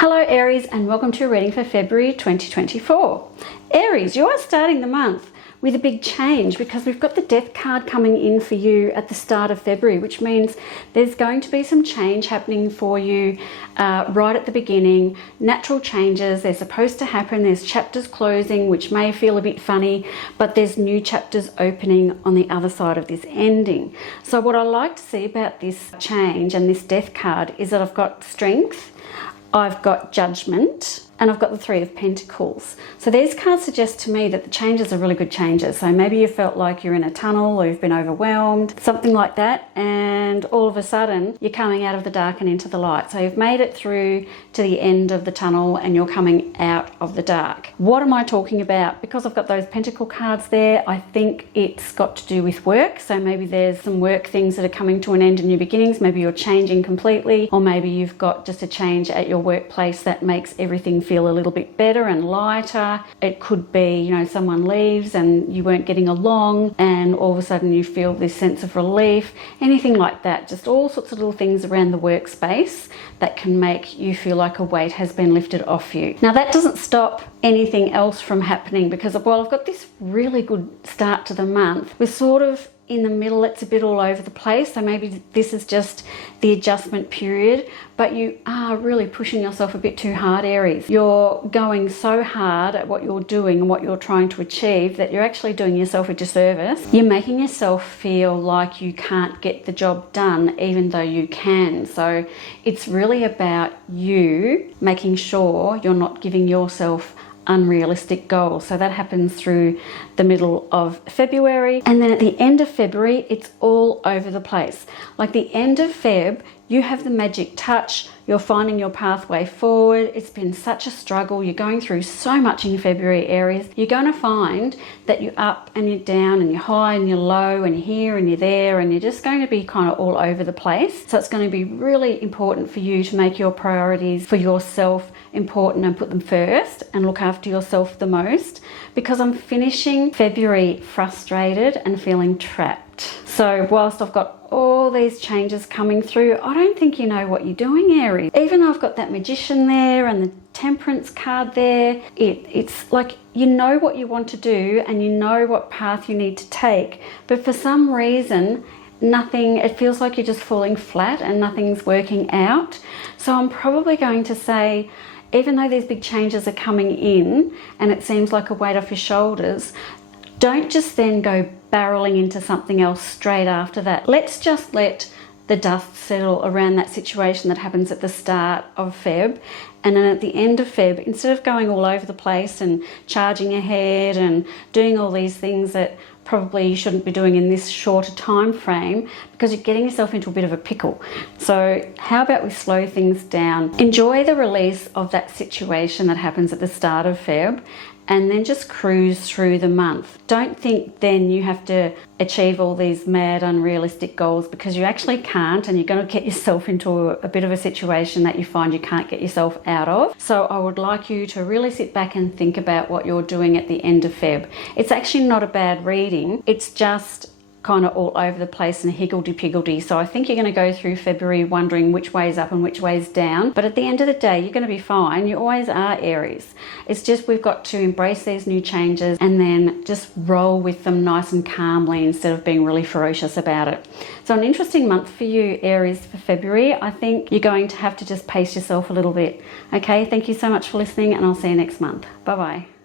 Hello Aries, and welcome to a reading for February 2024. Aries, you are starting the month with a big change because we've got the Death card coming in for you at the start of February, which means there's going to be some change happening for you right at the beginning. Natural changes, they're supposed to happen. There's chapters closing, which may feel a bit funny, but there's new chapters opening on the other side of this ending. So what I like to see about this change and this Death card is that I've got strength, I've got judgment, and I've got the Three of Pentacles. So these cards suggest to me that the changes are really good changes. So maybe you felt like you're in a tunnel or you've been overwhelmed, something like that, and all of a sudden you're coming out of the dark and into the light. So you've made it through to the end of the tunnel and you're coming out of the dark. What am I talking about? Because I've got those Pentacle cards there, I think it's got to do with work. So maybe there's some work things that are coming to an end and new beginnings. Maybe you're changing completely, or maybe you've got just a change at your workplace that makes everything feel a little bit better and lighter. It could be, you know, someone leaves and you weren't getting along and all of a sudden you feel this sense of relief, anything like that. Just all sorts of little things around the workspace that can make you feel like a weight has been lifted off you. Now that doesn't stop anything else from happening, because while I've got this really good start to the month, we're sort of in the middle, it's a bit all over the place. So maybe this is just the adjustment period, but you are really pushing yourself a bit too hard, Aries. You're going so hard at what you're doing and what you're trying to achieve that you're actually doing yourself a disservice. You're making yourself feel like you can't get the job done even though you can. So it's really about you making sure you're not giving yourself unrealistic goals. So that happens through the middle of February, and then at the end of February it's all over the place. Like the end of Feb, you have the magic touch, you're finding your pathway forward. It's been such a struggle, you're going through so much in February, Aries. You're going to find that you're up and you're down and you're high and you're low and you're here and you're there, and you're just going to be kind of all over the place. So it's going to be really important for you to make your priorities for yourself important and put them first and look after yourself the most, because I'm finishing February frustrated and feeling trapped. So whilst I've got all these changes coming through, I don't think you know what you're doing, Aries. Even though I've got that Magician there and the Temperance card there, it's like you know what you want to do and you know what path you need to take, but for some reason it feels like you're just falling flat and nothing's working out. So I'm probably going to say, even though these big changes are coming in and it seems like a weight off your shoulders, don't just then go barreling into something else straight after that. Let's just let the dust settle around that situation that happens at the start of Feb, and then at the end of Feb, instead of going all over the place and charging ahead and doing all these things that probably you shouldn't be doing in this shorter time frame, because you're getting yourself into a bit of a pickle. So how about we slow things down, enjoy the release of that situation that happens at the start of Feb, and then just cruise through the month. Don't think then you have to achieve all these mad, unrealistic goals, because you actually can't, and you're going to get yourself into a bit of a situation that you find you can't get yourself out of. So I would like you to really sit back and think about what you're doing at the end of Feb. It's actually not a bad reading, it's just kind of all over the place and higgledy-piggledy. So I think you're going to go through February wondering which way's up and which way's down, but at the end of the day you're going to be fine. You always are, Aries. It's just we've got to embrace these new changes and then just roll with them nice and calmly instead of being really ferocious about it. So an interesting month for you, Aries, for February. I think you're going to have to just pace yourself a little bit. Okay, thank you so much for listening, and I'll see you next month. Bye-bye.